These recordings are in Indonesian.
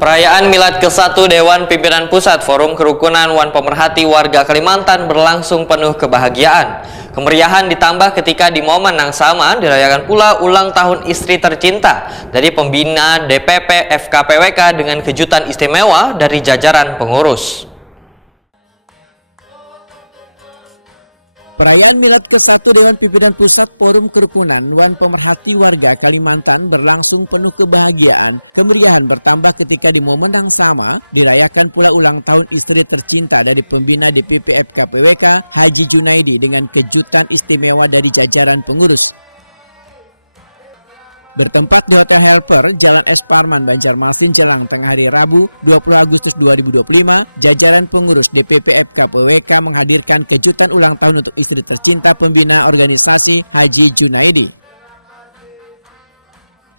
Perayaan Milad ke-1 Dewan Pimpinan Pusat Forum Kerukunan Wan Pemerhati Warga Kalimantan berlangsung penuh kebahagiaan. Kemeriahan ditambah ketika di momen yang sama dirayakan pula ulang tahun istri tercinta dari pembina DPP FKPWK dengan kejutan istimewa dari jajaran pengurus. Perayaan Milad ke-1 Dewan Pimpinan Pusat Forum Kerukunan Wan Pemerhati Warga Kalimantan berlangsung penuh kebahagiaan. Kemeriahan bertambah ketika di momen yang sama dirayakan pula ulang tahun istri tercinta dari pembina DPP FKPWK Haji Junaidi dengan kejutan istimewa dari jajaran pengurus. Bertempat di Hotel Helper, Jalan Es Parman, Banjarmasin, Jelang tengah hari Rabu, 20 Agustus 2025, jajaran pengurus DPP FKPWK menghadirkan kejutan ulang tahun untuk istri tercinta pembina organisasi Haji Junaidi.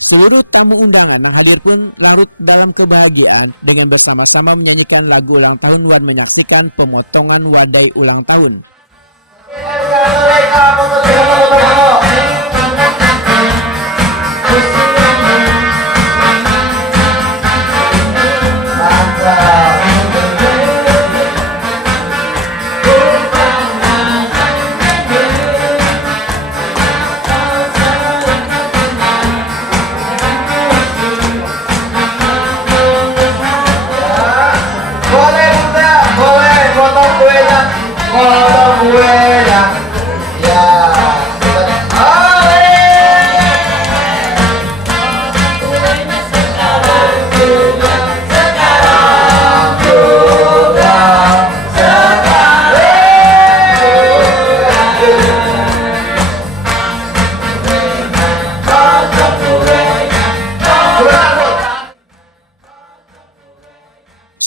Seluruh tamu undangan yang hadir pun larut dalam kebahagiaan dengan bersama-sama menyanyikan lagu ulang tahun dan menyaksikan pemotongan wadai ulang tahun.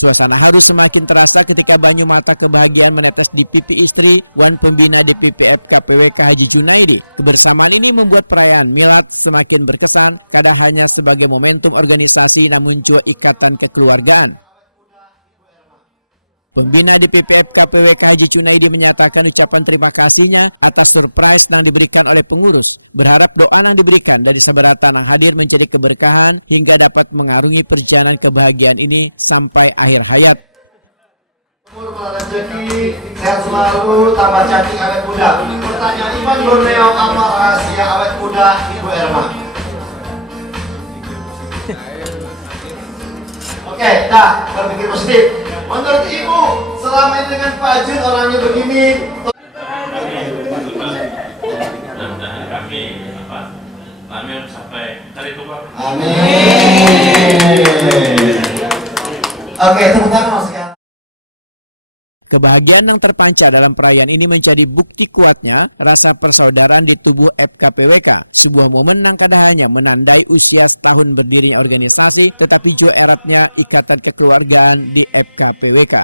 Suasana haru semakin terasa ketika banyu mata kebahagiaan menetes di pipi istri Wan pembina DPP FKPWK Haji Junaidi. Kebersamaan ini membuat perayaan Milad semakin berkesan, kadang hanya sebagai momentum organisasi namun juga ikatan kekeluargaan. Pembina DPP FKPWK Haji Junaidi menyatakan ucapan terima kasihnya atas surprise yang diberikan oleh pengurus. Berharap doa yang diberikan dari seberatan yang hadir menjadi keberkahan hingga dapat mengarungi perjalanan kebahagiaan ini sampai akhir hayat. Umur rezeki, sehat selalu, tambah cantik awet muda. Pertanyaan Ivan Borneo, apa rahasia awet muda Ibu Erma? Oke, dah, berpikir positif. Menurut Ibu, selama ini dengan Pak Jun orangnya begini. Dan kami sampai hari tua. Amin. Oke, tepuk tangan Mas sekarang. Kebahagiaan yang terpancar dalam perayaan ini menjadi bukti kuatnya rasa persaudaraan di tubuh FKPWK. Sebuah momen yang kadang hanya menandai usia setahun berdiri organisasi, tetapi juga eratnya ikatan kekeluargaan di FKPWK.